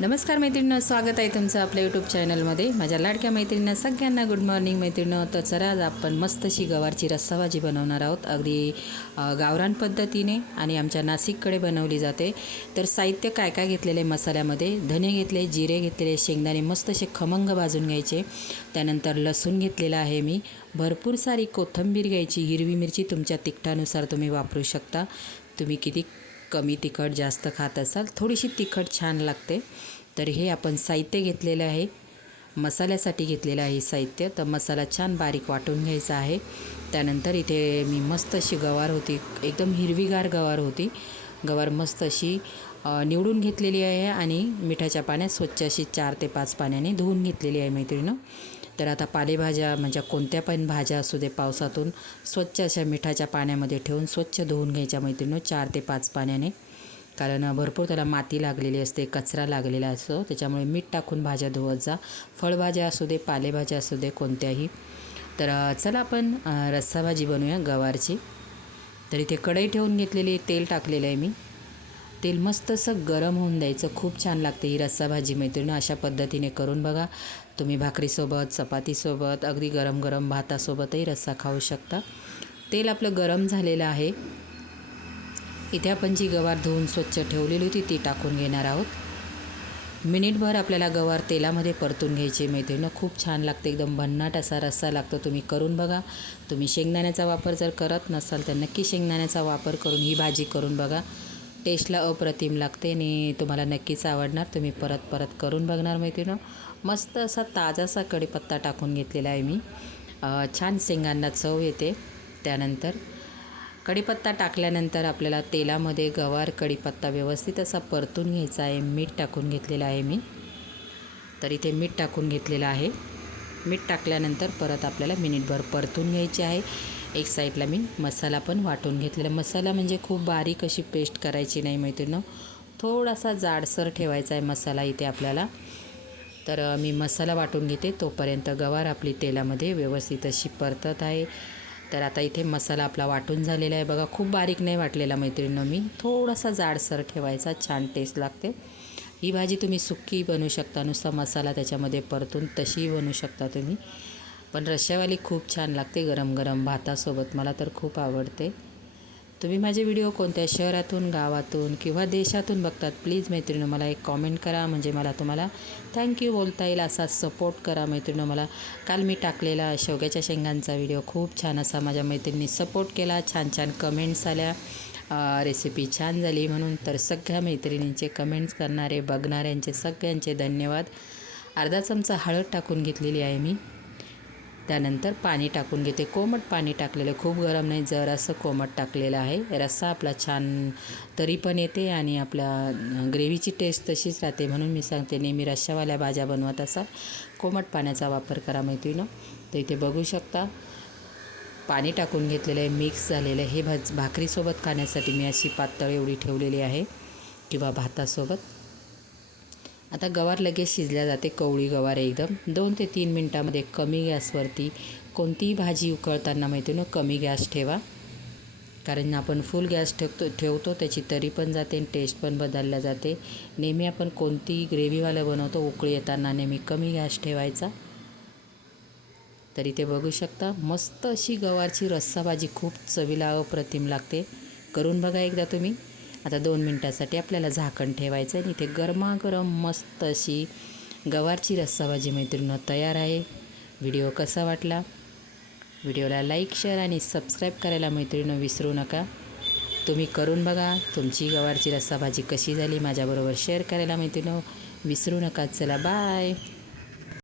नमस्कार मैत्रिणींनो, स्वागत आहे तुमचं आपल्या यूट्यूब चॅनलमध्ये. माझ्या लाडक्या मैत्रिणींना सगळ्यांना गुड मॉर्निंग मैत्रिणींनो. तर चला आज आपण मस्तशी गवारची रस्सा भाजी बनवणार आहोत, अगदी गावरान पद्धतीने आणि आमच्या नाशिककडे बनवली जाते. तर साहित्य काय काय घेतलेले मसाल्यामध्ये: धने घेतले, जिरे घेतलेले, शेंगदाणे मस्त असे खमंग भाजून घ्यायचे. त्यानंतर लसूण घेतलेला आहे मी, भरपूर सारी कोथिंबीर घ्यायची, हिरवी मिरची तुमच्या तिखटानुसार तुम्ही वापरू शकता. तुम्ही किती कमी तिखट जास्त खात असाल, थोडीशी तिखट छान लागते. तर हे आपण साहित्य घेतलेलं आहे, मसाल्यासाठी घेतलेलं आहे साहित्य. तर मसाला छान बारीक वाटून घ्यायचा आहे. त्यानंतर इथे मी मस्त अशी गवार होती, एकदम हिरवीगार गवार होती. गवार मस्त अशी निवडून घेतलेली आहे आणि मिठाच्या पाण्यात स्वच्छ अशी 4 ते 5 पाण्याने धुवून घेतलेली आहे मैत्रिणींनो. तर आता पालेभाज्या म्हणजे कोणत्या पण भाज्या असू दे, पावसातून स्वच्छ अशा मिठाच्या पाण्यामध्ये ठेवून स्वच्छ धुवून घ्यायच्या मैत्रिणींनो, 4 ते 5 पाण्याने. कारण भरपूर त्याला माती लागलेली असते, कचरा लागलेला असतो, त्याच्यामुळे मीठ टाकून भाज्या धुवत जा. फळभाज्या असू दे, पालेभाज्या असू दे, कोणत्याही. तर चला आपण रस्सा भाजी बनवूया गवारची. तर इथे कढई ठेवून घेतलेली, तेल टाकलेलं आहे मी. तेल मस्त असं गरम होऊन द्यायचं. खूप छान लागते ही रस्सा भाजी मैत्रिणी. अशा पद्धतीने करून बघा. तुम्ही भाकरीसोबत, चपातीसोबत, अगदी गरम गरम भातासोबतही रस्सा खाऊ शकता. तेल आपलं गरम झालेलं आहे. इथे आपण जी गवार धुवून स्वच्छ ठेवलेली होती ती टाकून घेणार आहोत. मिनिटभर आपल्याला गवार तेलामध्ये परतून घ्यायची मैत्रिणी. खूप छान लागते, एकदम भन्नाट असा रस्सा लागतो. तुम्ही करून बघा. तुम्ही शेंगदाण्याचा वापर जर करत नसाल तर नक्की शेंगदाण्याचा वापर करून ही भाजी करून बघा. टेस्टला अप्रतिम लागते आणि तुम्हाला नक्कीच आवडणार. तुम्ही परत परत करून बघणार मैत्रिणी. मस्त असा ताजासा कढीपत्ता टाकून घेतलेला आहे मी. छान शेंगांना चव येते. त्यानंतर कढीपत्ता टाकल्यानंतर आपल्याला तेलामध्ये गवार कढीपत्ता व्यवस्थित असा परतून घ्यायचा आहे. मीठ टाकून घेतलेलं आहे मी. तर इथे मीठ टाकून घेतलेलं आहे. मीठ टाकल्यानंतर परत आपल्याला मिनिटभर परतून घ्यायचे आहे. एक साईडला मी मसाला पण वाटून घेतलेला. मसाला म्हणजे खूप बारीक अशी पेस्ट करायची नाही मैत्रिणी, थोडासा जाडसर ठेवायचा आहे मसाला इथे आपल्याला. तर मी मसाला वाटून घेते, तोपर्यंत गवार आपली तेलामध्ये व्यवस्थित अशी परतत आहे. तर आता इथे मसाला आपला वाटून झालेला आहे बघा. खूप बारीक नाही वाटलेला मैत्रिणींनो मी, थोडासा जाडसर ठेवायचा, छान टेस्ट लागते. ही भाजी तुम्ही सुक्की बनवू शकता, नुसता मसाला त्याच्यामध्ये परतून, तशीही बनवू शकता तुम्ही. पण रश्श्यावाली खूप छान लागते गरम गरम भातासोबत. मला तर खूप आवडते. तुम्ही माझे व्हिडिओ कोणत्या शहरातून, गावातून किंवा देशातून बघतात, प्लीज मैत्रिणी मला एक कॉमेंट करा, म्हणजे मला तुम्हाला थँक्यू बोलता येईल. असा सपोर्ट करा मैत्रिणी मला. काल मी टाकलेला शेवग्याच्या शेंगांचा व्हिडिओ खूप छान असा माझ्या मैत्रिणींनी सपोर्ट केला. छान छान कमेंट्स आल्या, रेसिपी छान झाली म्हणून. तर सगळ्या मैत्रिणींचे, कमेंट्स करणारे, बघणाऱ्यांचे सगळ्यांचे धन्यवाद. अर्धा चमचा हळद टाकून घेतलेली आहे मी. त्यानंतर पाणी टाकून घेते. कोमट पाणी टाकलेलं, खूप गरम नाही, जरासं कोमट टाकलेलं आहे. रस्सा आपला छान तरी पण येते आणि आपल्या ग्रेव्हीची टेस्ट तशीच राहते. म्हणून मी सांगते, नेहमी रश्शावाल्या भाज्या बनवत असाल कोमट पाण्याचा वापर करा मैत्रिणीनो. तर इथे बघू शकता पाणी टाकून घेतलेलं आहे, मिक्स झालेलं आहे. हे भाकरीसोबत खाण्यासाठी मी अशी पातळ एवढी ठेवलेली आहे, किंवा भातासोबत. आता गवार लगेच शिजल्या जाते, कवळी गवार एकदम. 2 ते 3 मिनटामध्ये कमी गॅसवरती. कोणतीही भाजी उकळताना मैत्रिणी कमी गॅस ठेवा, कारण आपण फुल गॅस ठेवतो त्याची तरी पण जाते आणि टेस्ट पण बदलल्या जाते. नेहमी आपण कोणतीही ग्रेव्हीवालं बनवतो, उकळी येताना नेहमी कमी गॅस ठेवायचा. तर इथे बघू शकता मस्त अशी गवारची रस्सा भाजी खूप चवीला अप्रतिम लागते. करून बघा एकदा तुम्ही. आता 2 मिनटासाठी आपल्याला झाकण ठेवायचं आहे. इथे गरमागरम मस्त अशी गवारची रस्सा भाजी मैत्रिणींनो तयार आहे. व्हिडिओ कसा वाटला? व्हिडिओला लाईक, शेअर आणि सबस्क्राईब करायला मैत्रिणींनो विसरू नका. तुम्ही करून बघा. तुमची गवारची रस्सा भाजी कशी झाली माझ्याबरोबर शेअर करायला मैत्रिणींनो विसरू नका. चला बाय.